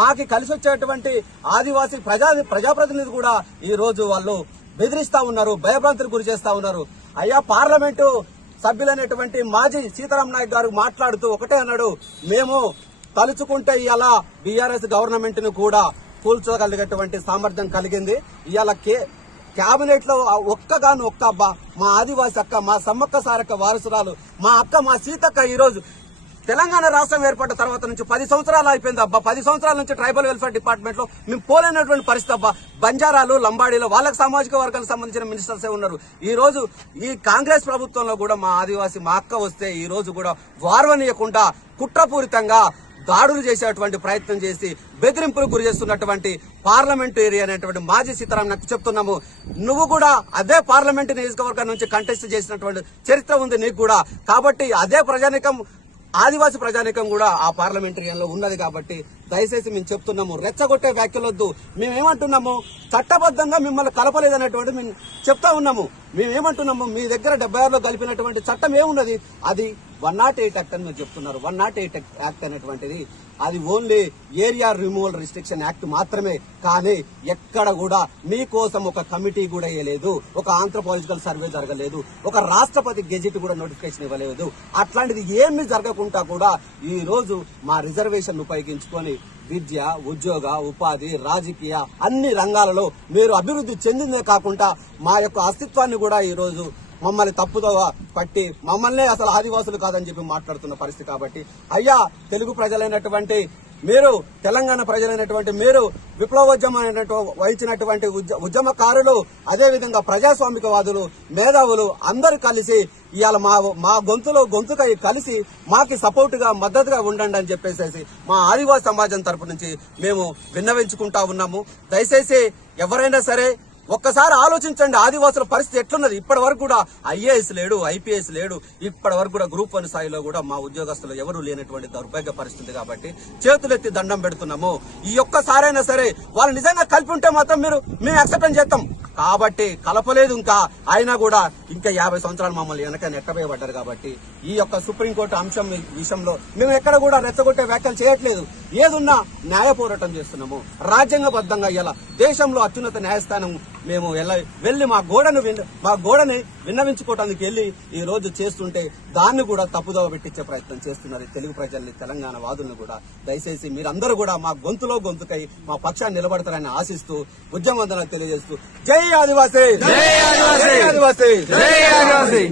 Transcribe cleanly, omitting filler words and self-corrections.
మాకి కలిసి వచ్చేటువంటి ఆదివాసీ ప్రజాప్రతినిధి కూడా ఈ రోజు వాళ్ళు బెదిరిస్తా ఉన్నారు, భయభ్రాంతులకు గురి చేస్తా ఉన్నారు. అయ్యా, పార్లమెంటు సభ్యులైనటువంటి మాజీ సీతారాం నాయక్ గారు మాట్లాడుతూ ఒకటే అన్నాడు, మేము తలుచుకుంటే ఇవాళ బీఆర్ఎస్ గవర్నమెంట్ ను కూడా కూల్చోగలిగేటువంటి సామర్థ్యం కలిగింది. ఇవాళ కేబినెట్ లో ఒక్కగాను ఒక్క అబ్బా మా ఆదివాసి అక్క, మా సమ్మక్క సారక్క వారసురాలు, మా అక్క, మా సీతక్క ఈ రోజు తెలంగాణ రాష్ట్రం ఏర్పడ్డ తర్వాత నుంచి 10 సంవత్సరాలు అయిపోయింది అబ్బా. 10 సంవత్సరాల నుంచి ట్రైబల్ వెల్ఫేర్ డిపార్ట్మెంట్ లో మేము పోలేనటువంటి పరిస్థితి అబ్బా. బంజారాలు, లంబాడీలు వాళ్ళకి సామాజిక వర్గాలకు సంబంధించిన మినిస్టర్స్ ఉన్నారు. ఈ రోజు ఈ కాంగ్రెస్ ప్రభుత్వంలో కూడా మా ఆదివాసి మా అక్క వస్తే ఈ రోజు కూడా వార్వనీయకుండా కుట్రపూరితంగా దాడులు చేసేటువంటి ప్రయత్నం చేసి బెదిరింపులకు గురి చేస్తున్నటువంటి పార్లమెంటరీ అనేటువంటి మాజీ సీతారాం నాకు చెప్తున్నాము, నువ్వు కూడా అదే పార్లమెంటు నియోజకవర్గం నుంచి కంటెస్ట్ చేసినటువంటి చరిత్ర ఉంది నీకు కూడా. కాబట్టి అదే ప్రజానికం, ఆదివాసీ ప్రజానికం కూడా ఆ పార్లమెంటరీలో ఉన్నది. కాబట్టి దయచేసి మేము చెప్తున్నాము, రెచ్చగొట్టే వ్యాఖ్యలొద్దు. మేమేమంటున్నాము, చట్టబద్దంగా మిమ్మల్ని కలపలేదనేటువంటి మేము చెప్తా ఉన్నాము. మేమేమంటున్నాము, మీ దగ్గర 76లో కలిపినటువంటి చట్టం ఏమున్నది, అది 108 యాక్ట్ అని మీరు చెప్తున్నారు. 108 యాక్ట్ అనేటువంటిది అది only area removal restriction act మాత్రమే. కానీ ఎక్కడ కూడా మీకోసం ఒక కమిటీ కూడా వేయలేదు, ఒక ఆంథ్రోపాలజికల్ సర్వే జరగలేదు, ఒక రాష్ట్రపతి గెజిట్ కూడా నోటిఫికేషన్ ఇవ్వలేదు. అట్లాంటిది ఏమీ జరగకుండా కూడా ఈ రోజు మా రిజర్వేషన్ ఉపయోగించుకొని విద్య, ఉద్యోగ, ఉపాధి, రాజకీయ అన్ని రంగాలలో మీరు అభివృద్ధి చెందిందే కాకుండా మా యొక్క అస్తిత్వాన్ని కూడా ఈ రోజు మమ్మల్ని తప్పుదో పట్టి మమ్మల్నే అసలు ఆదివాసులు కాదని చెప్పి మాట్లాడుతున్న పరిస్థితి. కాబట్టి అయ్యా, తెలుగు ప్రజలైనటువంటి మీరు, తెలంగాణ ప్రజలైనటువంటి మీరు, విప్లవోద్యమం వహించినటువంటి ఉద్యమకారులు, అదేవిధంగా ప్రజాస్వామికవాదులు, మేధావులు అందరూ కలిసి ఇవాళ మా గొంతుకై కలిసి మాకి సపోర్ట్ గా, మద్దతుగా ఉండండి అని చెప్పేసి మా ఆదివాసీ సమాజం తరపు నుంచి మేము విన్నవించుకుంటా ఉన్నాము. దయచేసి ఎవరైనా సరే ఒక్కసారి ఆలోచించండి, ఆదివాసుల పరిస్థితి ఎట్లున్నది. ఇప్పటి వరకు కూడా ఐఏఎస్ లేడు, ఐపీఎస్ లేడు, ఇప్పటి వరకు కూడా గ్రూప్ 1 స్థాయిలో కూడా మా ఉద్యోగస్తులు ఎవరూ లేనటువంటి దౌర్భాగ్య పరిస్థితి. కాబట్టి చేతులెత్తి దండం పెడుతున్నాము. ఈ ఒక్కసారైనా సరే వాళ్ళు నిజంగా కలిపి ఉంటే మాత్రం మేము యాక్సెప్ట్ చేస్తాం. కాబట్టి కలపలేదు ఇంకా, అయినా కూడా ఇంకా 50 సంవత్సరాలు మమ్మల్ని వెనక నెట్టబోయబడ్డారు. కాబట్టి ఈ యొక్క సుప్రీంకోర్టు అంశం విషయంలో మేము ఎక్కడ కూడా రెచ్చగొట్టే వ్యాఖ్యలు చేయట్లేదు. ఏదున్నా న్యాయ పోరాటం చేస్తున్నాము. రాజ్యాంగబద్దంగా ఇలా దేశంలో అత్యున్నత న్యాయస్థానం మేము వెళ్లి మా గోడని విన్నవించుకోవడానికి వెళ్లి ఈ రోజు చేస్తుంటే దాన్ని కూడా తప్పుదోవ పెట్టించే ప్రయత్నం చేస్తున్నారు తెలుగు ప్రజల్ని, తెలంగాణ వాదులను కూడా. దయచేసి మీరందరూ కూడా మా గొంతుకై మా పక్షాన్ని నిలబడతారని ఆశిస్తూ ఉద్యమవందనలు తెలియజేస్తూ జై ఆదివాసీ, జై ఆదివాసీ, జై ఆదివాసీ, జై ఆదివాసీ.